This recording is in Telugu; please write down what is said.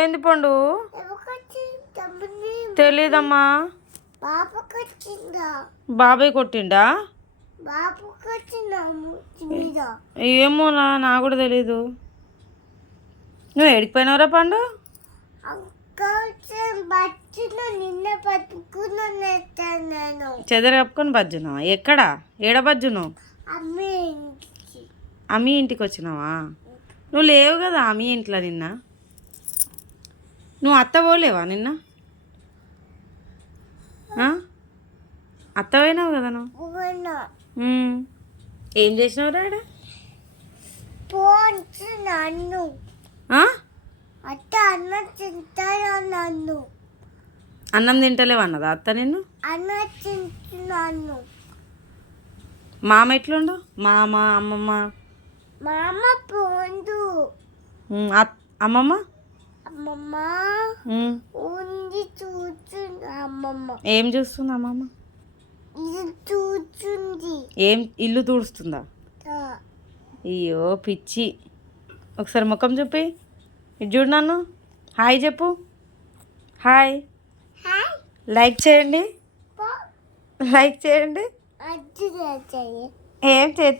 ఏంది పండు తెలీదమ్మా. బాబాయ్ కొట్టిండా? ఏమోనా, నాకు కూడా తెలీదు. నువ్వు ఏడిపోయినావురా పండు? చెదర కప్పుకొని బజ్జునా? ఎక్కడా? ఏడ బజ్జును? అమ్మీ ఇంటికి వచ్చినావా? నువ్వు లేవు కదా అమ్మీ ఇంట్లో నిన్న. నువ్వు అత్త పోలేవా నిన్న? అత్త పోయినావు కదా నువ్వు. ఏం చేసినావు రాడ? అన్నం తింటలేవు అన్నదా అత్త నిన్ను? మామ ఎట్లుండు? మామ అమ్మమ్మ? అమ్మమ్మ ఏం చూస్తుంది అమ్మమ్మ? ఏం ఇల్లు తుడుస్తుందా? అయ్యో పిచ్చి. ఒకసారి ముఖం చూపి ఇటు చూడు. నన్ను హాయ్ చెప్పు. హాయ్. లైక్ చేయండి, లైక్ చేయండి. ఏం చేయ